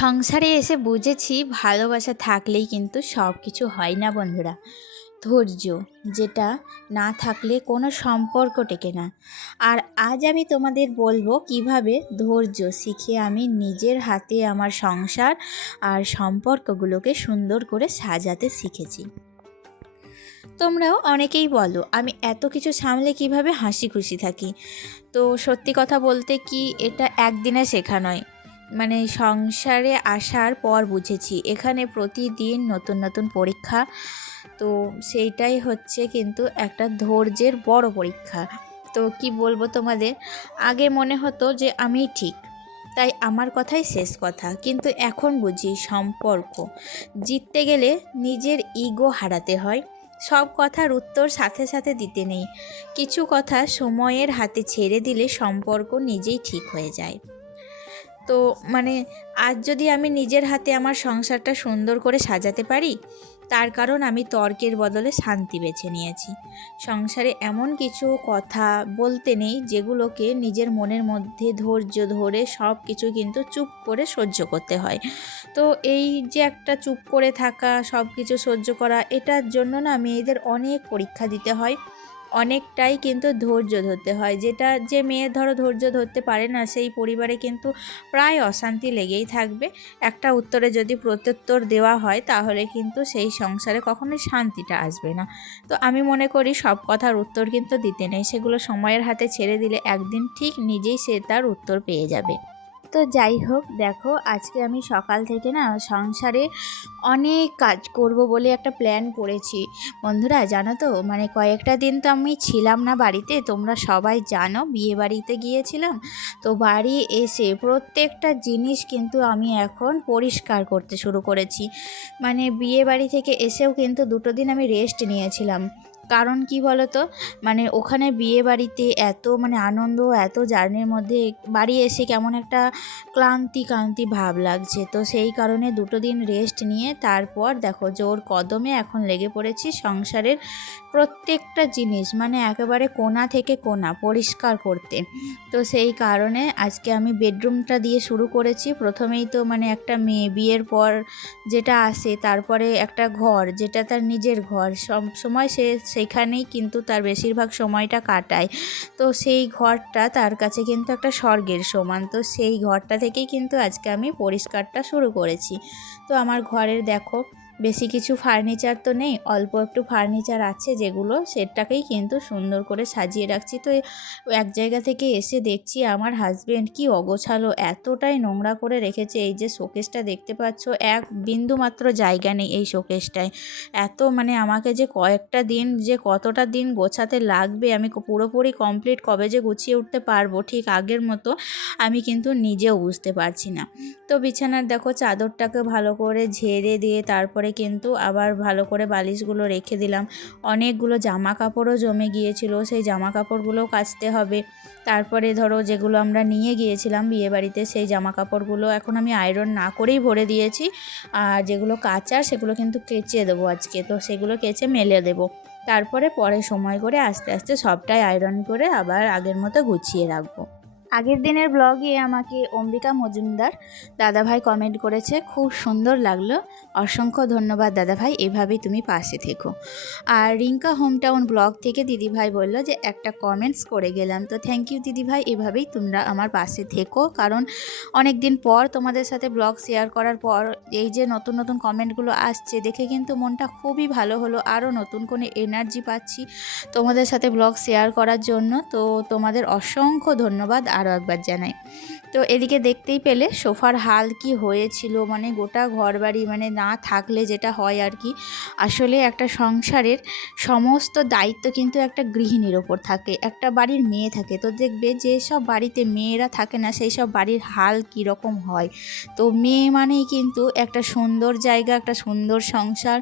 সংসারে এসে বুঝেছি ভালোবাসা থাকলেই কিন্তু সব কিছু হয় না বন্ধুরা। ধৈর্য, যেটা না থাকলে কোনো সম্পর্ক টেকে না। আর আজ আমি তোমাদের বলবো কিভাবে ধৈর্য শিখে আমি নিজের হাতে আমার সংসার আর সম্পর্কগুলোকে সুন্দর করে সাজাতে শিখেছি। তোমরাও অনেকেই বলো আমি এত কিছু সামলে কিভাবে হাসি খুশি থাকি। তো সত্যি কথা বলতে কি, এটা একদিনে শেখা নয়। মানে সংসারে আসার পর বুঝেছি এখানে প্রতিদিন নতুন নতুন পরীক্ষা। তো সেইটাই হচ্ছে কিন্তু একটা ধৈর্যের বড় পরীক্ষা। তো কি বলবো তোমাদের, আগে মনে হতো যে আমি ঠিক, তাই আমার কথাই শেষ কথা। কিন্তু এখন বুঝি সম্পর্ক জিততে গেলে নিজের ইগো হারাতে হয়। সব কথার উত্তর সাথে সাথে দিতে নেই, কিছু কথা সময়ের হাতে ছেড়ে দিলে সম্পর্ক নিজেই ঠিক হয়ে যায়। তো মানে আজ যদি আমি নিজের হাতে আমার সংসারটা সুন্দর করে সাজাতে পারি, তার কারণ আমি তর্কের বদলে শান্তি বেছে নিয়েছি। সংসারে এমন কিছু কথা বলতে নেই যেগুলোকে নিজের মনের মধ্যে ধৈর্য ধরে সব কিছু কিন্তু চুপ করে সহ্য করতে হয়। তো এই যে একটা চুপ করে থাকা, সব কিছু সহ্য করা, এটার জন্য না মেয়েদের অনেক পরীক্ষা দিতে হয়, অনেকটাই কিন্তু ধৈর্য ধরতে হয়। যেটা যে মেয়ে ধরো ধৈর্য ধরতে পারে না, সেই পরিবারে কিন্তু প্রায় অশান্তি লেগেই থাকবে। একটা উত্তরে যদি প্রত্যুত্তর দেওয়া হয় তাহলে কিন্তু সেই সংসারে কখনোই শান্তিটা আসবে না। তো আমি মনে করি সব কথার উত্তর কিন্তু দিতে নেই, সেগুলো সময়ের হাতে ছেড়ে দিলে একদিন ঠিক নিজেই সে তার উত্তর পেয়ে যাবে। তো যাই হোক, দেখো আজকে আমি সকাল থেকে না সংসারে অনেক কাজ করব বলে একটা প্ল্যান করেছি। বন্ধুরা জানো তো, মানে কয়েকটা দিন তো আমি ছিলাম না বাড়িতে, তোমরা সবাই জানো বিয়ে বাড়িতে গিয়েছিলাম। তো বাড়ি এসে প্রত্যেকটা জিনিস কিন্তু আমি এখন পরিষ্কার করতে শুরু করেছি। মানে বিয়ে বাড়ি থেকে এসেও কিন্তু 2 দিন আমি রেস্ট নিয়েছিলাম। কারণ কি বলো তো, মানে ওখানে বিয়ে বাড়িতে এত মানে আনন্দ, এত জার্নির মধ্যে বাড়ি এসে কেমন একটা ক্লান্তি ক্লান্তি ভাব লাগছে। তো সেই কারণে 2 দিন রেস্ট নিয়ে তারপর দেখো জোর কদমে এখন লেগে পড়েছি সংসারের প্রত্যেকটা জিনিস, মানে একেবারে কোণা থেকে কোণা পরিষ্কার করতে। তো সেই কারণে আজকে আমি বেডরুমটা দিয়ে শুরু করেছি। প্রথমেই তো মানে একটা মেয়ে বিয়ের পর যেটা আসে, তারপরে একটা ঘর যেটা তার নিজের ঘর, সব সময় সে সেখানেই কিন্তু তার বেশিরভাগ সময়টা কাটায়। তো সেই ঘরটা তার কাছে কিন্তু একটা স্বর্গের সমান। তো সেই ঘরটা থেকেই কিন্তু আজকে আমি পরিষ্কারটা শুরু করেছি। তো আমার ঘরের দেখো বেশি কিছু ফার্নিচার তো নেই, অল্প একটু ফার্নিচার আছে, যেগুলো সেটাকেই কিন্তু সুন্দর করে সাজিয়ে রাখছি। তো এক জায়গা থেকে এসে দেখছি আমার হাজবেন্ড কি অগোছালো, এতটাই নোংরা করে রেখেছে। এই যে শোকেসটা দেখতে পাচ্ছ, এক বিন্দু মাত্র জায়গা নেই এই শোকেসটায়। এত মানে আমাকে যে কয়েকটা দিন যে কতটা দিন গোছাতে লাগবে, আমি পুরোপুরি কমপ্লিট কবে যে গুছিয়ে উঠতে পারবো ঠিক আগের মতো, আমি কিন্তু নিজেও বুঝতে পারছি না। তো বিছানার দেখো চাদরটাকে ভালো করে ঝেড়ে দিয়ে তারপরে কিন্তু আবার ভালো করে বালিশগুলো রেখে দিলাম। অনেকগুলো জামা কাপড়ও জমে গিয়েছিল, সেই জামা কাপড়গুলোও কাচতে হবে। তারপরে ধরো যেগুলো আমরা নিয়ে গিয়েছিলাম বিয়েবাড়িতে, সেই জামা কাপড়গুলো এখন আমি আয়রন না করেই ভরে দিয়েছি। আর যেগুলো কাচার সেগুলো কিন্তু কেচে দেবো আজকে, তো সেগুলো কেচে মেলে দেবো। তারপরে পরে সময় করে আস্তে আস্তে সবটাই আয়রন করে আবার আগের মতো গুছিয়ে রাখবো। আগের দিনের ব্লগে আমাকে অম্বিকা মজুমদার দাদাভাই কমেন্ট করেছে, খুব সুন্দর লাগলো, অসংখ্য ধন্যবাদ দাদাভাই, এভাবেই তুমি পাশে থেকো। আর রিঙ্কা হোমটাউন ব্লগ থেকে দিদিভাই বলল যে একটা কমেন্টস করে গেলাম। তো থ্যাংক ইউ দিদিভাই, এভাবেই তোমরা আমার পাশে থেকো, কারণ অনেক দিন পর তোমাদের সাথে ব্লগ শেয়ার করার পর এই যে নতুন নতুন কমেন্টগুলো আসছে দেখে কিন্তু মনটা খুবই ভালো হলো, আরও নতুন করে এনার্জি পাচ্ছি তোমাদের সাথে ব্লগ শেয়ার করার জন্য। তো তোমাদের অসংখ্য ধন্যবাদ আরও একবার জানাই। তো এদিকে দেখতেই পেলে সোফার হাল কি হয়েছিল, মানে গোটা ঘরবাড়ি মানে না থাকলে যেটা হয় আর কি, আসলে একটা সংসারের সমস্ত দায়িত্ব কিন্তু একটা গৃহিণীর ওপর থাকে, একটা বাড়ির মেয়ে থাকে। তো দেখবে যেসব বাড়িতে মেয়েরা থাকে না সেই সব বাড়ির হাল কীরকম হয়। তো মেয়ে মানেই কিন্তু একটা সুন্দর জায়গা, একটা সুন্দর সংসার,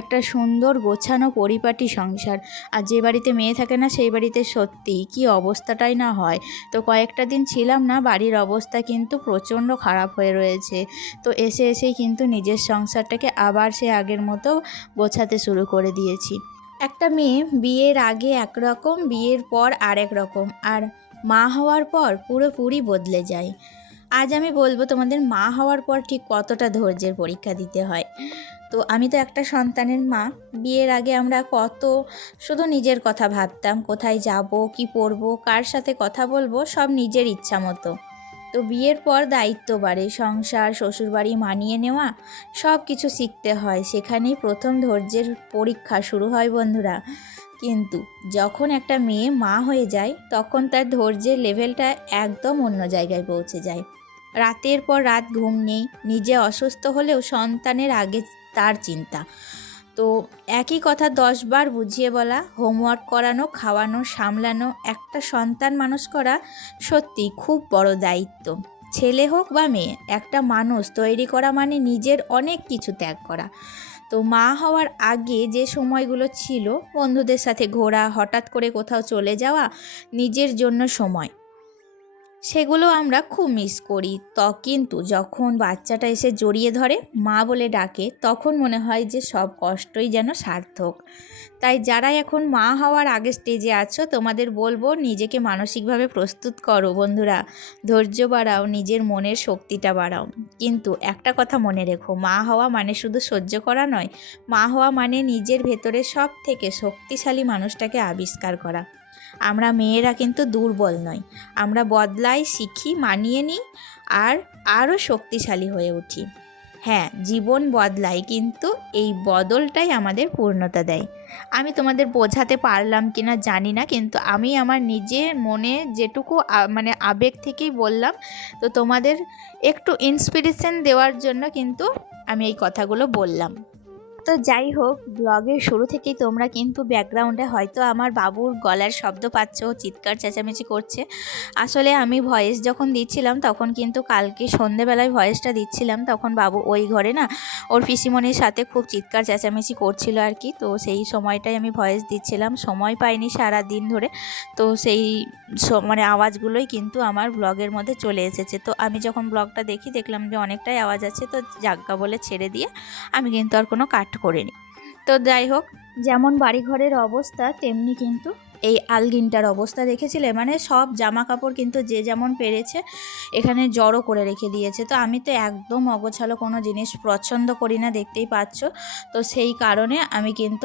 একটা সুন্দর গোছানো পরিপাটি সংসার। আর যে বাড়িতে মেয়ে থাকে না সেই বাড়িতে সত্যিই কী অবস্থাটাই না হয়। তো কয়েকটা দিন ছিলাম না, বাড়ির অবস্থা কিন্তু প্রচণ্ড খারাপ হয়ে রয়েছে। তো এসে এসেই কিন্তু নিজের সংসারটাকে আবার সে আগের মতো গোছাতে শুরু করে দিয়েছি। একটা মেয়ে বিয়ের আগে একরকম, বিয়ের পর আরেক রকম, আর মা হওয়ার পর পুরোপুরি বদলে যায়। আজ আমি বলবো তোমাদের মা হওয়ার পর ঠিক কতটা ধৈর্যের পরীক্ষা দিতে হয়। তো আমি তো একটা সন্তানের মা। বিয়ের আগে আমরা কত শুধু নিজের কথা ভাবতাম, কোথায় যাব, কি পরবো, কার সাথে কথা বলবো, সব নিজের ইচ্ছা মতো। তো বিয়ের পর দায়িত্ব বাড়ে, সংসার, শ্বশুরবাড়ি মানিয়ে নেওয়া, সব কিছু শিখতে হয়। সেখানেই প্রথম ধৈর্যের পরীক্ষা শুরু হয় বন্ধুরা। কিন্তু যখন একটা মেয়ে মা হয়ে যায় তখন তার ধৈর্যের লেভেলটা একদম অন্য জায়গায় পৌঁছে যায়। রাতের পর রাত ঘুম নেই, নিজে অসুস্থ হলেও সন্তানের আগে তার চিন্তা। তো একই কথা 10 বার বুঝিয়ে বলা, হোমওয়ার্ক করানো, খাওয়ানো, সামলানো, একটা সন্তান মানুষ করা সত্যি খুব বড় দায়িত্ব। ছেলে হোক বা মেয়ে, একটা মানুষ তৈরি করা মানে নিজের অনেক কিছু ত্যাগ করা। তো মা হওয়ার আগে যে সময়গুলো ছিল, বন্ধুদের সাথে ঘোরা, হঠাৎ করে কোথাও চলে যাওয়া, নিজের জন্য সময়, সেগুলো আমরা খুব মিস করি। কিন্তু যখন বাচ্চাটা এসে জড়িয়ে ধরে, মা বলে ডাকে, তখন মনে হয় যে সব কষ্টই যেন সার্থক। তাই যারা এখন মা হওয়ার আগের স্টেজে আছো, তোমাদের বলবো নিজেকে মানসিকভাবে প্রস্তুত করো বন্ধুরা। ধৈর্য বাড়াও, নিজের মনের শক্তিটা বাড়াও। কিন্তু একটা কথা মনে রেখো, মা হওয়া মানে শুধু সহ্য করা নয়। মা হওয়া মানে নিজের ভেতরে সব থেকে শক্তিশালী মানুষটাকে আবিষ্কার করা। আমরা মেয়েরা কিন্তু দুর্বল নই, আমরা বদলাই, শিখি, মানিয়ে নিই, আর আরও শক্তিশালী হয়ে উঠি। হ্যাঁ, জীবন বদলায়, কিন্তু এই বদলটাই আমাদের পূর্ণতা দেয়। আমি তোমাদের বোঝাতে পারলাম কি না জানি না, কিন্তু আমি আমার নিজের মনে যেটুকু মানে আবেগ থেকেই বললাম। তো তোমাদের একটু ইন্সপিরেশন দেওয়ার জন্য কিন্তু আমি এই কথাগুলো বললাম। তো যাই হোক, ব্লগের শুরু থেকেই তোমরা কিন্তু ব্যাকগ্রাউন্ডে হয়তো আমার বাবুর গলার শব্দ পাচ্ছ, চিৎকার চেঁচামেচি করছে। আসলে আমি ভয়েস যখন দিচ্ছিলাম তখন কিন্তু কালকে সন্ধেবেলায় ভয়েসটা দিচ্ছিলাম, তখন বাবু ওই ঘরে না ওর পিসিমণির সাথে খুব চিৎকার চেঁচামেচি করছিল আর কি। তো সেই সময়টাই আমি ভয়েস দিচ্ছিলাম, সময় পাইনি সারা দিন ধরে। তো সেই মানে আওয়াজগুলোই কিন্তু আমার ব্লগের মধ্যে চলে এসেছে। তো আমি যখন ব্লগটা দেখলাম যে অনেকটাই আওয়াজ আছে, তো যাজ্ঞা বলে ছেড়ে দিয়ে আমি কিন্তু আর কোনো কাট করিনি। তো যাই হোক, যেমন বাড়িঘরের অবস্থা তেমনি কিন্তু এই আলগিনটার অবস্থা দেখেছিলে, মানে সব জামা কাপড় কিন্তু যে যেমন পেরেছে এখানে জড়ো করে রেখে দিয়েছে। তো আমি তো একদম অগোছালো কোনো জিনিস পছন্দ করি না, দেখতেই পাচ্ছ। তো সেই কারণে আমি কিন্তু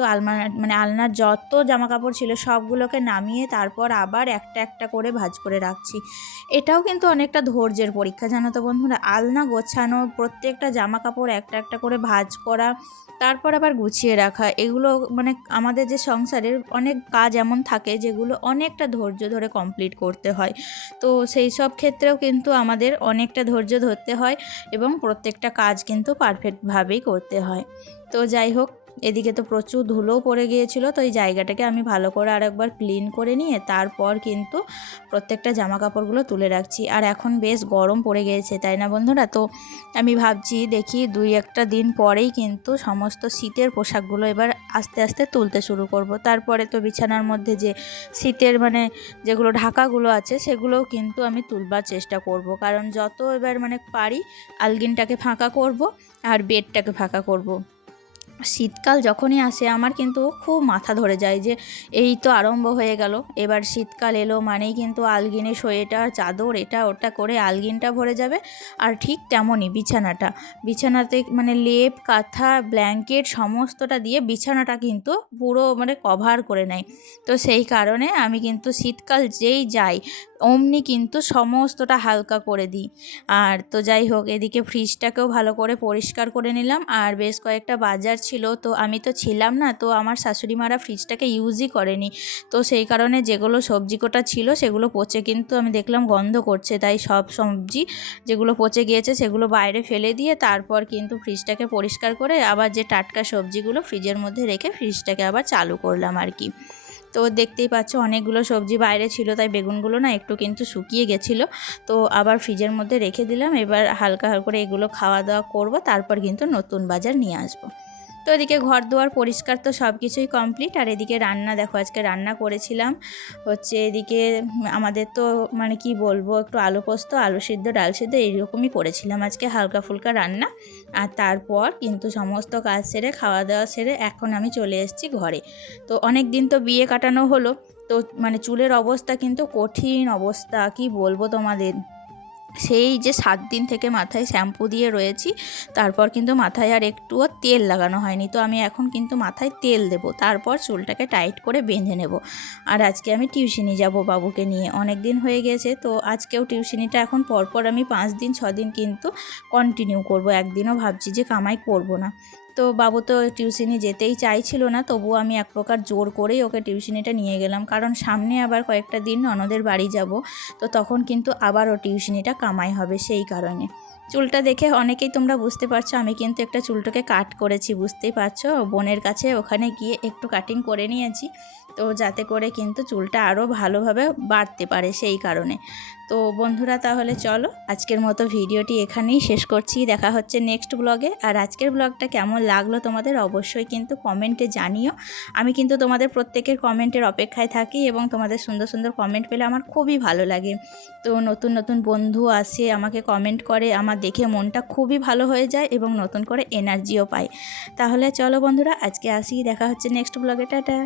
আলনার যত জামা কাপড় ছিল সবগুলোকে নামিয়ে তারপর আবার একটা একটা করে ভাঁজ করে রাখছি। এটাও কিন্তু অনেকটা ধৈর্যের পরীক্ষা, জানো তো বন্ধুরা। আলনা গোছানো, প্রত্যেকটা জামা কাপড় একটা একটা করে ভাঁজ করা, তারপর আবার গুছিয়ে রাখা, এগুলো মানে আমাদের যে সংসারের অনেক কাজ এমন থাকে যেগুলো অনেকটা ধৈর্য ধরে কমপ্লিট করতে হয়। তো সেই সব ক্ষেত্রেও কিন্তু আমাদের অনেকটা ধৈর্য ধরতে হয় এবং প্রত্যেকটা কাজ কিন্তু পারফেক্টভাবেই করতে হয়। তো যাই হোক, এদিকে তো প্রচুর ধুলোও পড়ে গিয়েছিল। তো এই জায়গাটাকে আমি ভালো করে আরেকবার ক্লিন করে নিয়ে তারপর কিন্তু প্রত্যেকটা জামা কাপড়গুলো তুলে রাখছি। আর এখন বেশ গরম পড়ে গিয়েছে, তাই না বন্ধুরা? তো আমি ভাবছি দেখি 2-1 দিন পরেই কিন্তু সমস্ত শীতের পোশাকগুলো এবার আস্তে আস্তে তুলতে শুরু করব। তারপরে তো বিছানার মধ্যে যে শীতের মানে যেগুলো ঢাকাগুলো আছে সেগুলোও কিন্তু আমি তুলবার চেষ্টা করব, কারণ যত এবার মানে পারি আলগিনটাকে ফাঁকা করব আর বেডটাকে ফাঁকা করব। শীতকাল যখনই আসে আমার কিন্তু খুব মাথা ধরে যায় যে এই তো আরম্ভ হয়ে গেল, এবার শীতকাল এলো মানেই কিন্তু আলগিনে সোয়েটার, চাদর, এটা ওটা করে আলগিনটা ভরে যাবে। আর ঠিক তেমনই বিছানাতে মানে লেপ, কাঁথা, ব্ল্যাঙ্কেট সমস্তটা দিয়ে বিছানাটা কিন্তু পুরো মানে কভার করে নেয়। তো সেই কারণে আমি কিন্তু শীতকাল যেই যাই অমনি কিন্তু সমস্তটা হালকা করে দিই। আর তো যাই হোক, এদিকে ফ্রিজটাকেও ভালো করে পরিষ্কার করে নিলাম। আর বেশ কয়েকটা বাজার ছিল, তো আমি তো ছিলাম না, তো আমার শাশুড়ি মারা ফ্রিজটাকে ইউজই করেনি। তো সেই কারণে যেগুলো সবজি কোটা ছিল সেগুলো পচে কিন্তু আমি দেখলাম গন্ধ করছে, তাই সব সবজি যেগুলো পচে গিয়েছে সেগুলো বাইরে ফেলে দিয়ে তারপর কিন্তু ফ্রিজটাকে পরিষ্কার করে আবার যে টাটকা সবজিগুলো ফ্রিজের মধ্যে রেখে ফ্রিজটাকে আবার চালু করলাম আর কি। তো দেখতেই পাচ্ছ অনেকগুলো সবজি বাইরে ছিল, তাই বেগুনগুলো না একটু কিন্তু শুকিয়ে গেছিলো। তো আবার ফ্রিজের মধ্যে রেখে দিলাম, এবার হালকা হালকা করে এগুলো খাওয়া দাওয়া করব, তারপর কিন্তু নতুন বাজার নিয়ে আসবো। তো এদিকে ঘর দুয়ার পরিষ্কার তো সব কিছুই কমপ্লিট। আর এদিকে রান্না দেখো, আজকে রান্না করেছিলাম হচ্ছে এদিকে আমাদের তো মানে কি বলবো, একটু আলু পোস্ত, আলু সিদ্ধ, ডাল সিদ্ধ এইরকমই করেছিলাম আজকে, হালকা ফুলকা রান্না। আর তারপর কিন্তু সমস্ত কাজ সেরে খাওয়া দাওয়া সেরে এখন আমি চলে এসেছি ঘরে। তো অনেক দিন তো বিয়ে কাটানো হলো, তো মানে চুলের অবস্থা কিন্তু কঠিন অবস্থা, কি বলবো তোমাদের। সেই যে 7 দিন থেকে মাথায় শ্যাম্পু দিয়ে রয়েছি, তারপর কিন্তু মাথায় আর একটুও তেল লাগানো হয়নি। তো আমি এখন কিন্তু মাথায় তেল দেব, তারপর চুলটাকে টাইট করে বেঁধে নেব। আর আজকে আমি টিউশনি যাব বাবুকে নিয়ে, অনেক দিন হয়ে গেছে, তো আজকেও টিউশনিটা এখন পরপর আমি 5 দিন 6 দিন কিন্তু কন্টিনিউ করব, একদিনও ভাবছি যে কামাই করব না। তো বাবু তো টিউশনি যেতেই চাইছিল না, তবুও আমি এক প্রকার জোর করেই ওকে টিউশনিটা নিয়ে গেলাম, কারণ সামনে আবার কয়েকটা দিন ননদের বাড়ি যাব, তো তখন কিন্তু আবারও টিউশনিটা কামাই হবে, সেই কারণে। চুলটা দেখে অনেকেই তোমরা বুঝতে পারছো, আমি কিন্তু একটা চুলটাকে কাট করেছি, বুঝতেই পারছো, বোনের কাছে ওখানে গিয়ে একটু কাটিং করে নিয়েছি, তো যাতে করে কিন্তু চুলটা আরও ভালোভাবে বাড়তে পারে, সেই কারণে। তো বন্ধুরা, তাহলে চলো আজকের মতো ভিডিওটি এখানেই শেষ করছি, দেখা হচ্ছে নেক্সট ব্লগে। আর আজকের ব্লগটা কেমন লাগলো তোমাদের অবশ্যই কিন্তু কমেন্টে জানিও। আমি কিন্তু তোমাদের প্রত্যেকের কমেন্টের অপেক্ষায় থাকি, এবং তোমাদের সুন্দর সুন্দর কমেন্ট পেলে আমার খুবই ভালো লাগে। তো নতুন নতুন বন্ধু আসে, আমাকে কমেন্ট করে, আমার দেখে মনটা খুবই ভালো হয়ে যায় এবং নতুন করে এনার্জিও পাই। তাহলে চলো বন্ধুরা, আজকে আসি, দেখা হচ্ছে নেক্সট ব্লগে, টাটা।